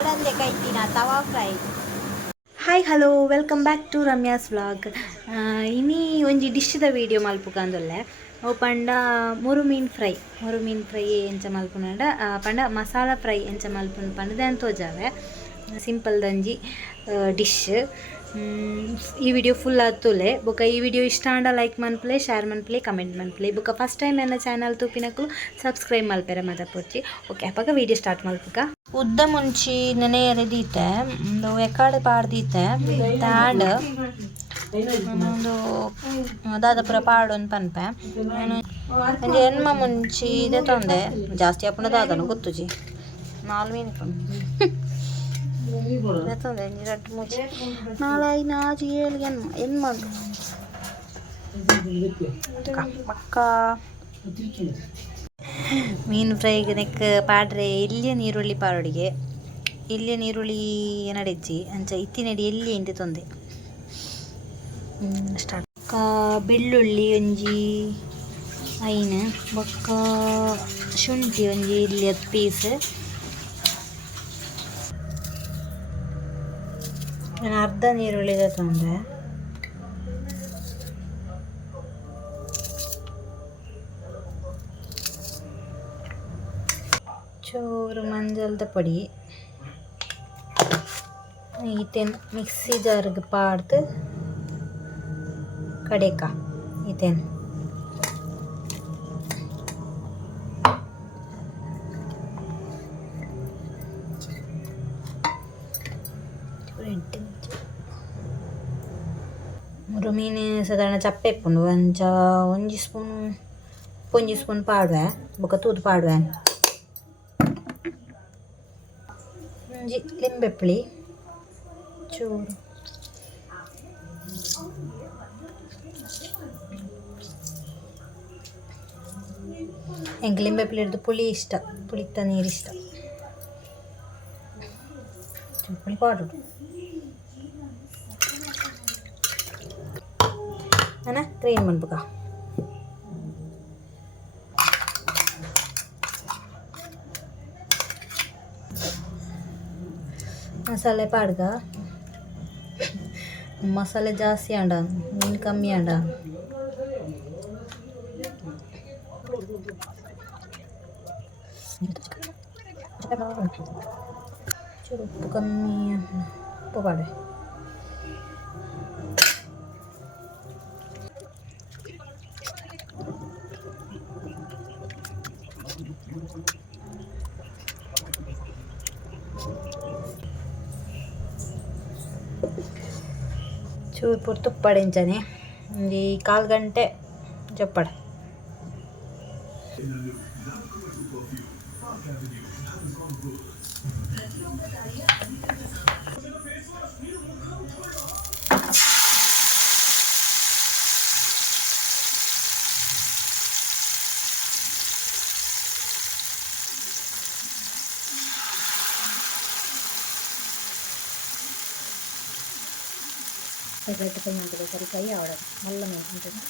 Tawa fry. Hi hello welcome back to Ramya's vlog. ಇನಿ ಒಂಜಿ ಡಿಶ್ದ video ಮಲ್ಪುಕಂದುಲ್ಲೆ ಅವು ಪಂಡ ಮುರು ಮೀನು ಫ್ರೈ ಎಂಚ ಮಲ್ಪುನಂಡ ಪಂಡ ಮಸಾಲ ಫ್ರೈ ಎಂಚ ಮಲ್ಪುನ ಪಂಡದ ತೋಜಾವೆ ಸಿಂಪಲ್ ದಂಜಿ ಡಿಶ್. ಈ ವಿಡಿಯೋ ಫುಲ್ ಆತುಲೆ ಬೊಕ ಈ ವಿಡಿಯೋ ಇಷ್ಟ ಆಂಡ ಲೈಕ್ ಮನ್ಪುಲೆ ಶೇರ್ ಮನ್ಪುಲೆ ಕಮೆಂಟ್ ಮನ್ಪುಲೆ ಬೊಕ ಫಸ್ಟ್ ಟೈಮ್ ಎನ್ನ ಚಾನಲ್ ತೂಪಿನಕ್ಕಲು ಸಬ್ಸ್ಕ್ರೈಬ್ ಮಲ್ಪೆರೆ ಮಾತ ಪೊರ್ಚಿ. ಓಕೆ ಅಪಗ ವಿಡಿಯೋ ಸ್ಟಾರ್ಟ್ ಮಲ್ಪುಕ. ಉದ್ದ ಮುಂಚಿ ನೆನೆ ಎರೆದೀತೆ ಒಂದು ಎಕಾಡೆ ಪಾಡ್ದೀತೆ ತಾಂಡ್ ಒಂದು ದಾದ ಪುರ ಪಾಡೊಂದು ಪನ್ಪೆ ಒಂಜಿ ಎನ್ಮ ಮುಂಚಿ ಇದೆ ತೊಂದೆ ಜಾಸ್ತಿ ಆಪುಂಡ ದಾದನು ಗೊತ್ತುಜಿ ನಾಲ್ ಮೀನು ತೊಂದೆ ರಡ್ಡು ಮುಚ್ಚಿ ನಾಳೆ ನಾಜಿ ಏಳು ಎನ್ಮ ಪಕ್ಕ ಮೀನು ಫ್ರೈಗೆ ನೆಕ್ ಪಾಡ್ರೆ ಎಲ್ಲಿಯ ನೀರುಳ್ಳಿ ಪಾಡೊಡಿಗೆ ಎಲ್ಲಿಯ ನೀರುಳ್ಳಿ ನಡೆಜ್ಜಿ ಅಂಚ ಇತ್ತಿನಡಿ ಎಲ್ಲಿ ಎಂಟು ತೊಂದೆ ಸ್ಟಾರ್ಟ್. ಬೆಳ್ಳುಳ್ಳಿ ಒಂಜಿ ಐನು ಬೊಕ್ಕ ಶುಂಠಿ ಒಂಜಿ ಇಲ್ಲಿ 10 ಪೀಸ್ ನಾನು ಅರ್ಧ ನೀರುಳ್ಳಿದ ತೊಂದೆ ಚೂರು ಮಂಜಲ್ದ ಪೊಡಿ ಈತೇನು ಮಿಕ್ಸಿ ಜಾರ್ಗೆ ಪಾಡ್ದು ಕಡೆಕ ಈತೇನು ಮೂರು ಮೀನು ಸಾಧಾರಣ ಚಪ್ಪೆ ಇಪ್ಪುಂಡು ಒಂಜಿ ಸ್ಪೂನ್ ಪಾಡುವೆ ಬೊಕ ತೂದು ಪಾಡುವೆ ಒಂಜಿ ಲಿಂಬೆಪ್ಪುಳಿ ಚೂರು ಎಂಕ್ ಲಿಂಬೆಪ್ಪುಳಿ ಹಿಡ್ದು ಪುಳಿ ಇಷ್ಟ ಪುಳಿತ ನೀರು ಇಷ್ಟ ಪುಳಿ ಪಾಡು ಅಣ್ಣ ಕ್ರೀಮ್ ಮನ್ಪುಗ ಮಸಾಲೆ ಪಾಡ್ಗ ಮಸಾಲೆ ಜಾಸ್ತಿ ಆಂಡ ಮೀನು ಕಮ್ಮಿ ಆಂಡ ಚೂರು ಉಪ್ಪು ಕಮ್ಮಿ ಉಪ್ಪು ಪಾಡೆ ಚೂರು ಪೂರ ತುಪ್ಪಡೆ ಇಂಚನೆ ಒಂಜಿ 1/4 ಗಂಟೆ ಜಪ್ಪಡ. రెడ్ కై ఉంటుంది సరి కై ఆవడం మళ్ళీ ఉంటుంది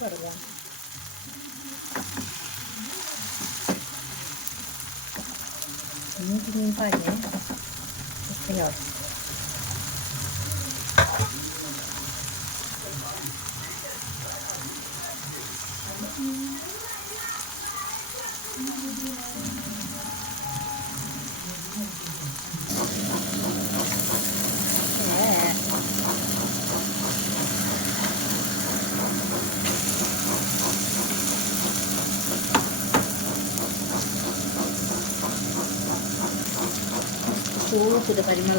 పడగా ನೀರು ಪಾಡೆ ಕೈ ಆವಡ ಸೂಪದ ಪರಿಮಳ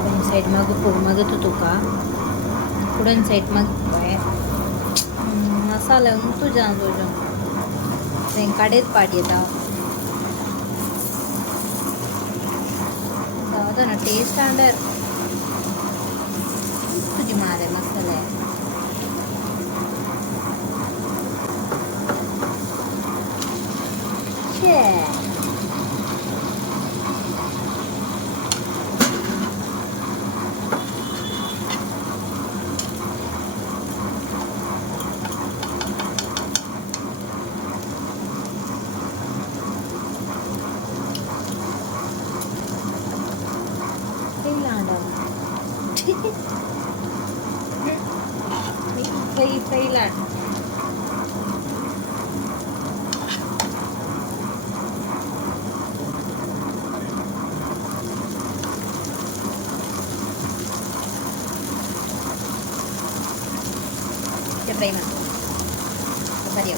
ಒಂದು ಸೈಡ್ ಮಗತು ತೂಕ ಕುಡೊಂದು ಸೈಡ್ ಮಗ್ವೆ ಮಸಾಲೆ ಉಂಟು ಜಾನ್ ತೋಜು ಕಡೆದ ಪಾಡ್ಯದ ಅದನ್ನು ಟೇಸ್ಟ್ ಅಂಡರ್ ತುಜಿ ಮಾರೆ ಮಸಾಲೆ ಫ್ರೈ ಲಾಟ್ ಫ್ರೈ ಮಾಡಿ ಸರಿ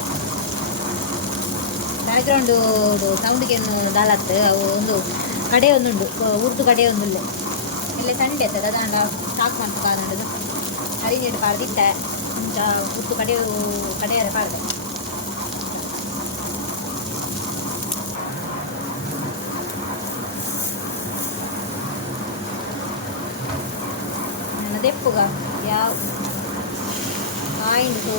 ಬ್ಯಾಕ್ಗ್ರೌಂಡ್ ಸೌಂಡ್ಗೆ ದಾಲತ್ತು ಅವು ಒಂದು ಕಡೆ ಒಂದುಂಡು ಉರ್ದು ಕಡೆ ಒಂದುಲ್ಲೆ ಎಲ್ಲ ಸಂಡೆ ಆಗ್ತದೆ ಅದಾಂಡ ಸಾಕು ಅಂತ ಕಾದಂಡು ಅರಿഞ്ഞിട്ട് ಪಾಡ್ದಿಟ್ಟೆ ಉರ್ದು ಕಡೆಯಾರೆ ಪಾಡ್ದೆ ದೆಪ್ಪುಗ ಯಾವ ಆಯಿಂಟು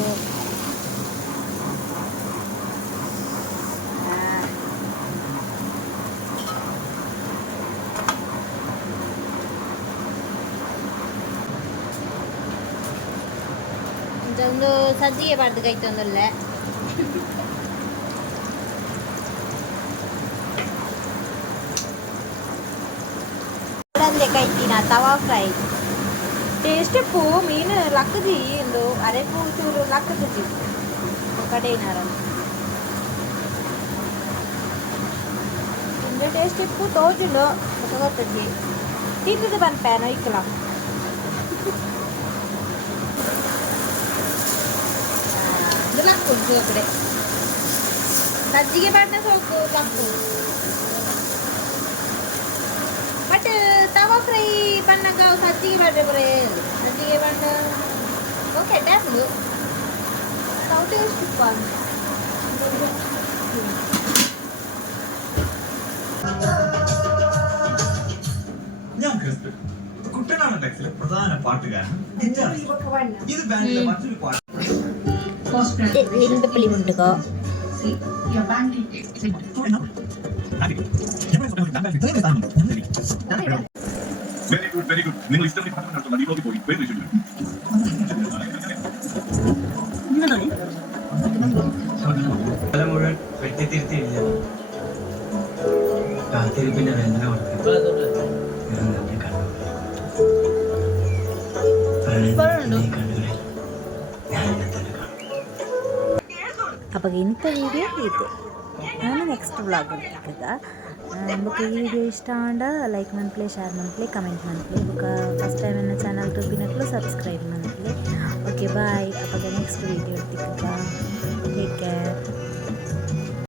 ಒಂದು ಸಜ್ಜಿಗೆ ಬಾರ್ದು ಕೈತು ಒಂದಲ್ಲ ಕೈತಿನ ತವಾ ಫ್ರೈ ಟೇಸ್ಟ್ ಪೂ ಮೀನು ಲಕ್ಕದಿ ಎಂದು ಅರೆ ಪೂ ಚೂರು ಲಕ್ಕದಿ ಕಡೆನಾರ ಇಂದು ಟೇಸ್ಟ್ ಪೂ ತೋಜಿಲು ಗೊತ್ತಜ್ಜಿ ತಿಂದು ಬಂದ್ಪೇನೋ ಇಕ್ಕಲ ಲಕ್ಕು ಕಡೆ ಸಜ್ಜಿಗೆ ಬಾಟ್ನ ಸೋಕು ಲಕ್ಕು ಬಟ್ ತವಾ ಫ್ರೈ ಪನ್ನಗ ಸಜ್ಜಿಗೆ ಬಾಟ್ರೆ ಬರೇ ಸಜ್ಜಿಗೆ ಬಾಟ ಓಕೆ ಡ್ಯಾಮ್ಲು ತವ ಟೇಸ್ಟ್ ಉಪ್ಪ ഞാൻ കുട്ടനാടൻ ടെക്സിലെ പ്രധാന പാട്ടുകാരൻ ഇത് ബാൻഡിലെ മറ്റൊരു പാട്ട് ലിംഗപ്പള്ളി മുണ്ടുകോ വെരി ഗുഡ് വെരി ഗുഡ് നിങ്ങൾ ഇഷ്ടപ്പെട്ട പാട്ട് നടത്തുന്ന അടിപൊളി പോയി പേര് വിളിച്ചിട്ടുണ്ട് മുഴുവൻ വെട്ടിത്തിരുത്തിയില്ല കാത്തിരിപ്പിന്റെ വേദന അപ്പോൾ ഇന്നത്തെ വീഡിയോ ഇത് ನಾನು ನೆಕ್ಸ್ಟ್ ವ್ಲಾಗ್ ಇರ್ತದ ಬೊಕ ಈ ವಿಡಿಯೋ ಇಷ್ಟ ಆಂಡ ಲೈಕ್ ಮನ್ಪ್ಲೆ ಶೇರ್ ಮನ್ಪ್ಲೆ ಕಮೆಂಟ್ ಮನ್ಪ್ಲೆ ಬೊಕ ಫಸ್ಟ್ ಟೈಮ್ ನನ್ನ ಚಾನಲ್ ತೂಪಿನಕ್ಲು ಸಬ್ಸ್ಕ್ರೈಬ್ ಮನ್ಪ್ಲೆ ಓಕೆ ಬಾಯ್ ಅವಾಗ ನೆಕ್ಸ್ಟ್ ವಿಡಿಯೋ ಇರ್ತಿಕ್ಕ